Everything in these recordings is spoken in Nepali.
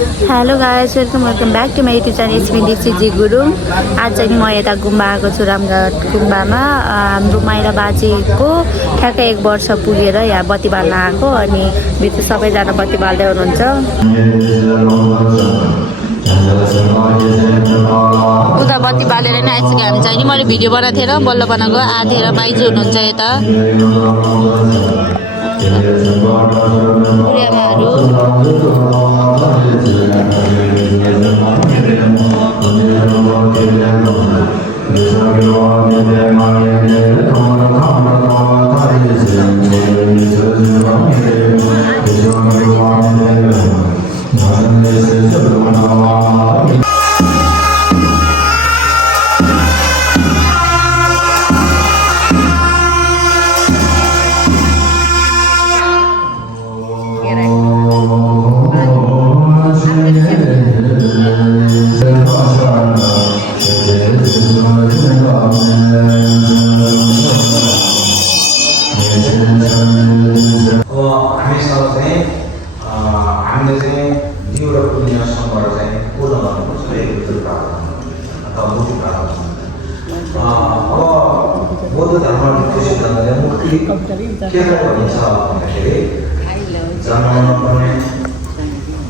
Hello guys, welcome back to my YouTube channel. It's me Dixit Gurung. आज चाहिँ म यता गुम्बा आएको छु, रामघाट गुम्बामा। हाम्रो माइला बाजेको ठ्याक्कै 1 वर्ष पुगेर यहाँ बत्ती बाल्न आएको, अनि भित्र सबैजना बत्ती बाल्दै हुनुहुन्छ। उता बत्ती बालेर नै आइसक्यो हामी चाहिँ। मैले भिडियो बनाएको थिएँ र बल्ल बनाएको आधेर बाइजू हुनुहुन्छ यता। बौद्ध धर्मको सिद्धान्तले मुक्ति के भनिन्छ भन्दाखेरि जन्म नपर्ने,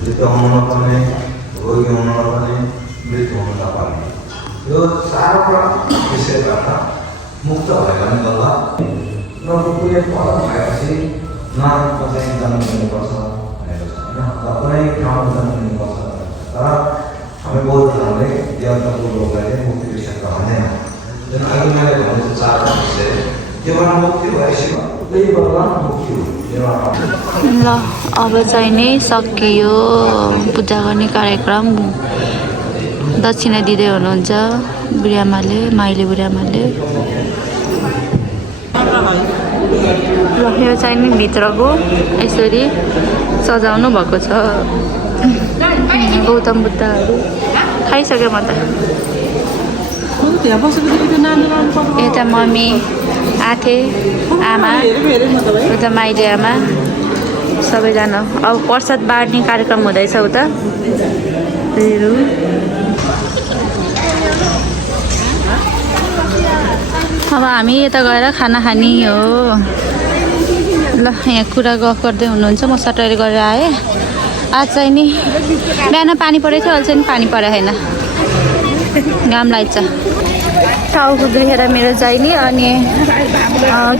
मृत्यु हुन नपर्ने, रोगी हुन नपर्ने, मृत्यु हुन नपर्ने, यो चारवटा विषयबाट मुक्त भयो भने बल्ल कुनै पद भएपछि नरकमा चाहिँ जन्म लिनुपर्छ भनेको छ होइन, कुनै ठाउँमा जन्म लिनुपर्छ। तर हामी बौद्ध धर्मले देवताको लोकलाई चाहिँ मुक्तिको क्षेत्र भन्दैन। जुन अघि मैले भनेको चारवटा विषय त्योबाट मुक्ति भएपछि त्यही बल्ल मुक्ति हो। ल अब चाहिँ नै सकियो पूजा गर्ने कार्यक्रम। दक्षिणा दिँदै हुनुहुन्छ बुढिआमाले, माइली बुढिआमाले। र यो चाहिँ नि भित्रको यसरी सजाउनु भएको छ। गौतम बुद्धहरू खाइसक्यो म त। यता मम्मी, आथे, आमा, उता माइली आमा सबैजना। अब प्रसाद बाँड्ने कार्यक्रम हुँदैछ उता। अब हामी यता गएर खाना खाने हो। ल यहाँ कुरा गफ गर्दै हुनुहुन्छ। म सटरी गरेर आएँ। आज चाहिँ नि बिहान पानी परेको थियो, अहिले चाहिँ पानी परेको छैन, घाम लाग्छ। टाउको दुखेर मेरो चाहिँ नि। अनि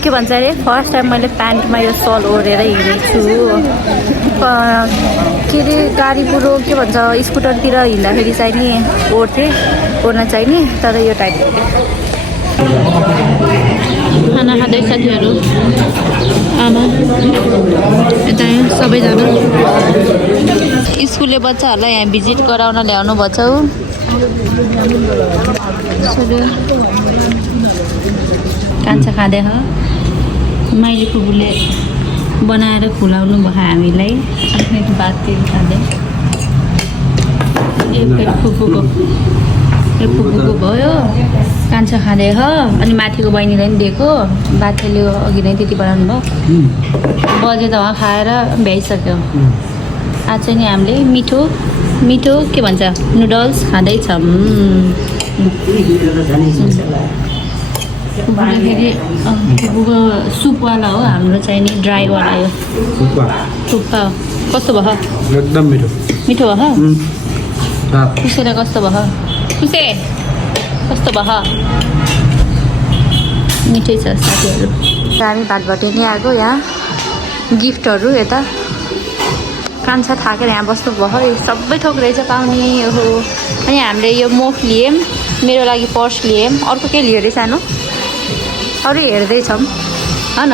के भन्छ अरे, फर्स्ट टाइम मैले प्यान्टमा यो सल ओढेर हिँडेको छु। के अरे गाडी कुरो के भन्छ स्कुटरतिर हिँड्दाखेरि चाहिँ नि ओढ्थेँ, ओढ्न चाहिँ नि। तर यो टाइप खाना खाँदै साथीहरू, आमा यता सबैजना स्कुलले बच्चाहरूलाई यहाँ भिजिट गराउन ल्याउनु भएको छ। कान्छा खाँदै हो। माइली फुपूले बनाएर खुलाउनु भयो हामीलाई। आफ्नै बाततिर खाँदै फुपूको भयो। कान्छा खाँदै हो। अनि माथिको बहिनीलाई पनि दिएको। बाथेले अघि नै त्यति बनाउनु भयो। बजे त उहाँ खाएर भ्याइसक्यो। आज चाहिँ नि हामीले मिठो मिठो के भन्छ नुडल्स खाँदैछौँ। फेरि सुपवाला हो हाम्रो चाहिँ नि, ड्राईवाला यो थुक्पा हो। कस्तो भयो? एकदम मिठो मिठो भयो। खुसेर कस्तो भयो? खुसे कस्तो भयो? मिठै छ साथीहरू। हामी भाटभटे नै आएको। यहाँ गिफ्टहरू यता कान्छा थाकेर यहाँ बस्नु भयो। सबै थोक रहेछ पाउने हो। अनि हामीले यो मोफ लियौँ, मेरो लागि पर्स लियौँ। अर्को के लियो अरे सानो? अरू हेर्दैछौँ होइन।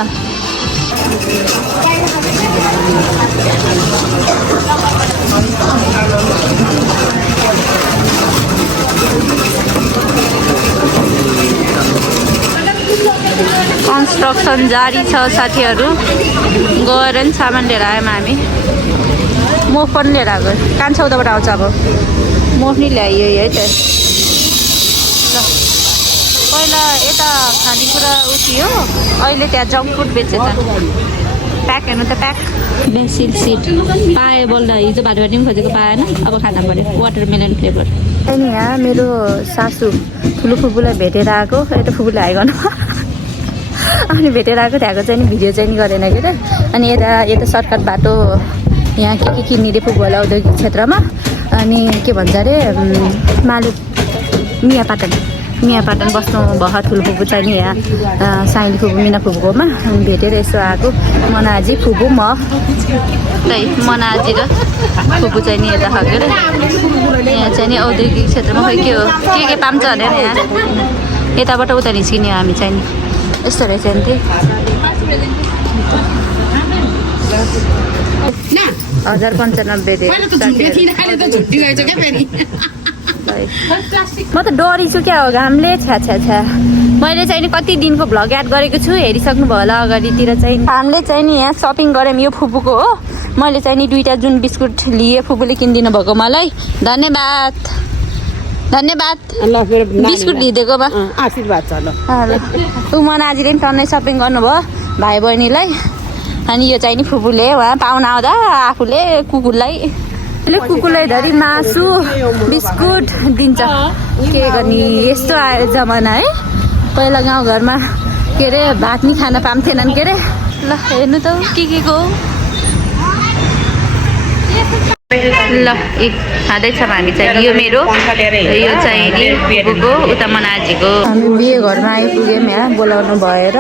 कन्स्ट्रक्सन जारी छ साथीहरू। गएर नि सामान लिएर आयौँ हामी। मोफ पनि लिएर आएको। कान्छा उताबाट आउँछ। अब मोफ नि ल्याइयो है त। ल पहिला यता खानेकुरा उठ्यो, अहिले त्यहाँ जङ्क फुड बेच्छ त। प्याक हेर्नु त प्याक बेसिल सिट पाएँ बोल्दा हिजो भातभाटी पनि खोजेको पाएन अब खाना पऱ्यो वाटरमेलन फ्लेभर अनि यहाँ मेरो सासू ठुलो फुपूलाई भेटेर आएको यता फुपूले हाई गर्नु अनि भेटेर आएको त्यहाँको चाहिँ नि भिडियो चाहिँ नि गरेन के त अनि यता सर्टकट बाटो यहाँ के किन्ने रे फुपूलाई औद्योगिक क्षेत्रमा अनि के भन्छ अरे मियापाटन बस्नु भयो ठुलो फुपू चाहिँ नि यहाँ साइली फुपू मिना फुपूकोमा भेटेर यसो आएको मनाजी फुपू म मनाजी र फुपू चाहिँ नि यता खगेर यहाँ चाहिँ नि औद्योगिक क्षेत्रमा खै के हो के पाउँछ अरे यहाँ यताबाट उता निस्किने हामी चाहिँ नि यस्तो रहेछ नि त्यही 1095 म त डरिछु क्या हो घामले छ्या मैले चाहिँ नि कति दिनको भ्लग एड गरेको छु हेरिसक्नु भयो होला अगाडितिर चाहिँ हामीले चाहिँ नि यहाँ सपिङ गऱ्यौँ यो फुपूको हो मैले चाहिँ नि 2टा जुन बिस्कुट लिएँ फुपूले किनिदिनु भएको मलाई धन्यवाद बिस्कुट लिइदिएकोमा आशीर्वाद छ ल ऊ मनाजीले नि टन्नै सपिङ गर्नुभयो भाइ बहिनीलाई अनि यो चाहिँ नि फुपूले उहाँ पाहुना आउँदा आफूले कुकुरलाई धरि मासु बिस्कुट दिन्छ के गर्ने यस्तो आयो जमाना है पहिला गाउँघरमा के अरे भात नि खान पाउँथेनन् के अरे ल हेर्नु त के को ल खाँदैछौँ हामी चाहिँ यो मेरो यो चाहिँ नि फुपूको उता मनाजीको हामी बिहे घरमा आइपुग्यौँ यहाँ बोलाउनु भएर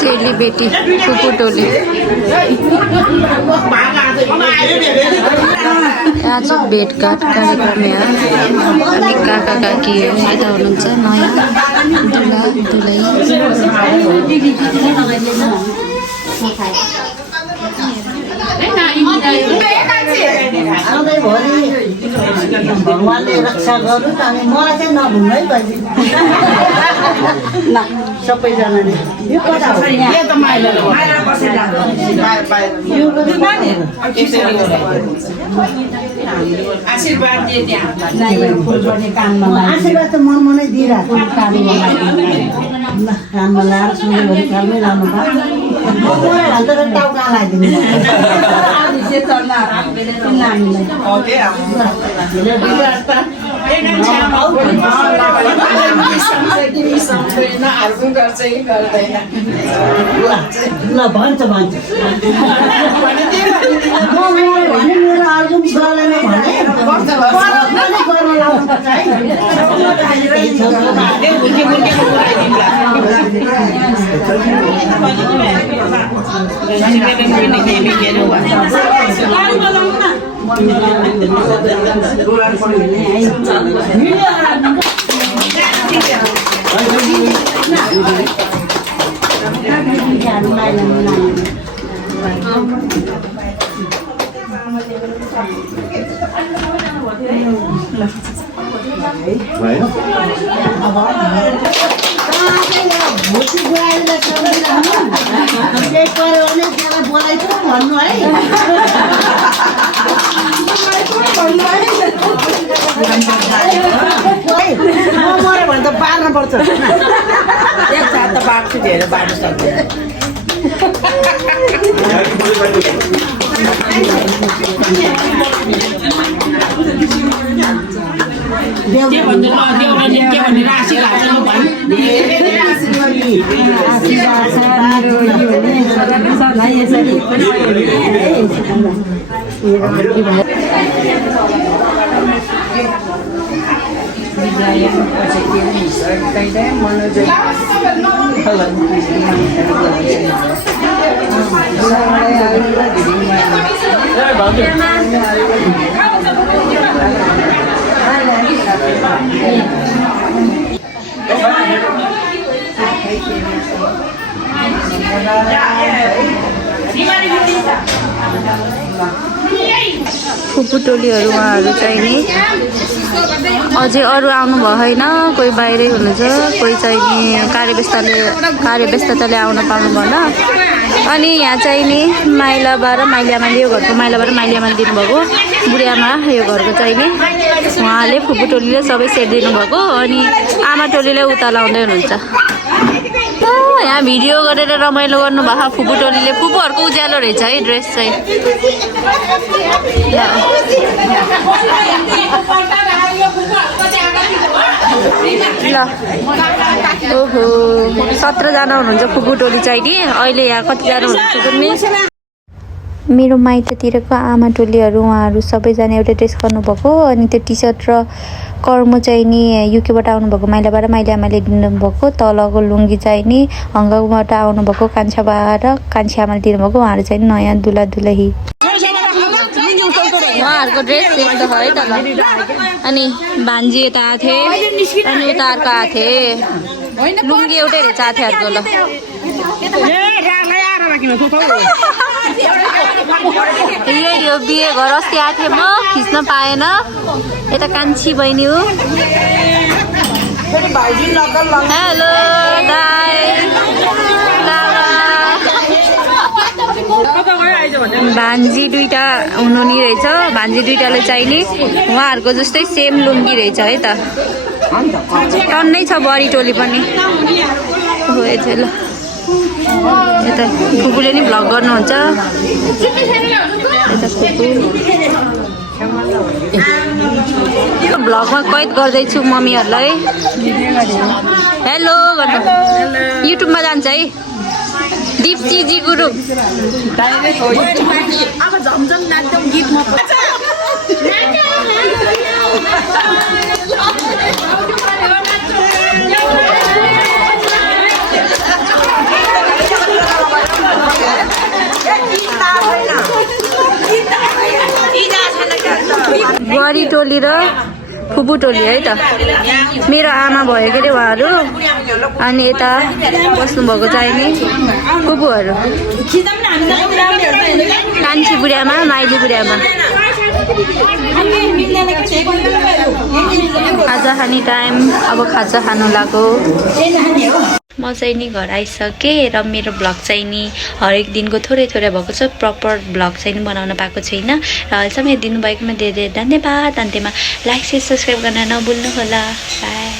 चेली बेटी फुपू टोली आज भेटघाट कार्यक्रम यहाँ अनि काका काकी यता हुनुहुन्छ नयाँ दुला भगवानले रक्षा गर्नु अनि मलाई चाहिँ नभुल्नु है बजी ल सबैजनाले आशीर्वाद त मनै दिइरहेको ल कानमा लाएर सुनेभरि कालमै लानु भन्छ टाउका लगाइदिनु ल भन्छ मेरो अर्जुन सरले नै भोटी बुहारीलाई सम्झिरहनु केही पऱ्यो भने त्यसलाई बोलाइछु भन्नु है म मऱ्यो भने त बार्न पर्छ एक साथ त बाँड्छु धेरै बाँड्नु सक्दैन फुपू टोलीहरू उहाँहरू चाहिँ नि अझै अरू आउनु भएन कोही बाहिरै हुनुहुन्छ कोही चाहिँ नि कार्यव्यस्तताले आउन पाउनु भएन अनि यहाँ चाहिँ नि माइलाबा र माइलीआमाले यो घरको माइलाबा र माइलीआमाले दिनुभएको बुढीआमा यो घरको चाहिँ नि उहाँले फुपू टोलीले सबै सेट दिनुभएको अनि आमा टोलीले उता लाउँदै हुनुहुन्छ। यहाँ भिडियो गरेर रमाइलो गर्नुभएको फुपू टोलीले। फुपूहरूको उज्यालो रहेछ है ड्रेस चाहिँ। ल ओहो 17 जना हुनुहुन्छ फुपू टोली चाहिँ नि। अहिले यहाँ कतिजना हुनुहुन्छ कुनै मेरो माइततिरको आमा टोलीहरू उहाँहरू सबैजना एउटा ड्रेस गर्नुभएको अनि त्यो टी सर्ट र कर्मो चाहिँ नि युकेबाट आउनुभएको माइलाबा र माइलीआमाले दिनुभएको। तलको लुङ्गी चाहिँ नि हङकङबाट आउनुभएको कान्छाबा र कान्छी आमाले दिनुभएको। उहाँहरू चाहिँ नयाँ दुला दुलही। उहाँहरूको ड्रेस सेम त है त ल। अनि भान्जी यता आएको थिएँ अनि उता अर्को आएको थिएँ। लुङ्गी एउटै रहेछ आथेहरूको ल। यही हो बिहे घर। अस्ति आएको थिएँ म खिच्न पाएन। यता कान्छी बहिनी हो। हेलो दाइ भान्जी दुइटा हुनु नि रहेछ। भान्जी दुइटाले चाहिँ नि उहाँहरूको जस्तै सेम लुङ्गी रहेछ है त। टन्नै छ बडी टोली पनि। हो ल यता फुपूले नि भ्लग गर्नुहुन्छ। यता फुपू भ्लगमा कैद गर्दैछु मम्मीहरूलाई। हेलो गर्नु युट्युबमा जान्छ है। दिप्सीजी गुरु बुहारी टोली र फुपू टोली है त। मेरो आमा भयो के अरे उहाँहरू। अनि यता बस्नुभएको चाहिँ नि फुपूहरू कान्छी बुढियामा माइली बुढियामा। खाजा खाने टाइम अब खाजा खानु लाग्यो। म चाहिँ नि घर आइसकेँ र मेरो भ्लग चाहिँ नि हरेक दिनको थोरै थोरै भएको छ। प्रपर भ्लग चाहिँ नि बनाउन पाएको छैन र अहिलेसम्म हेरिदिनु भएकोमा धेरै धेरै धन्यवाद। अन्त्यमा लाइक शेयर सब्सक्राइब गर्न नभुल्नु होला। बाई।